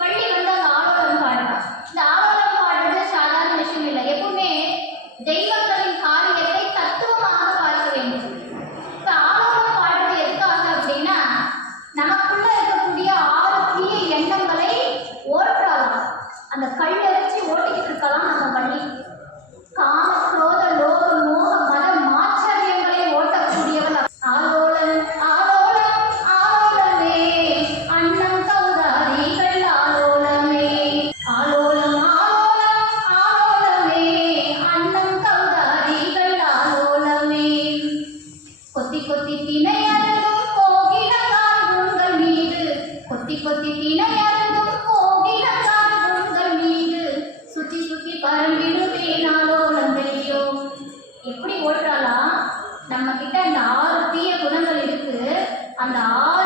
வள்ளி வந்து அந்த ஆவலம் பாடுறா. இந்த ஆவலம் பாடுறது சாதாரண விஷயம் இல்லை எப்பவுமே தெய்வங்களின் காரியத்தை தத்துவமாக பார்க்க வேண்டும். இப்ப ஆவலம் பாடுறது எதுக்காக அப்படின்னா நமக்குள்ள இருக்கக்கூடிய ஆறு தீய எண்ணங்களை ஓட்டலாம் அந்த கல் திணையருந்தும் கோகிலக்கால் உங்கள் மீது. கொத்தி கொத்தி திணையருந்தும் கோகிலக்கால் உங்கள் மீது. சுற்றி சுற்றி பரம்பிடுமே நாளோ நந்தையோ எப்படி ஓட்டாலாம் நம்ம கிட்ட இந்த ஆறு தீய குணங்கள் இருக்கு. அந்த ஆறு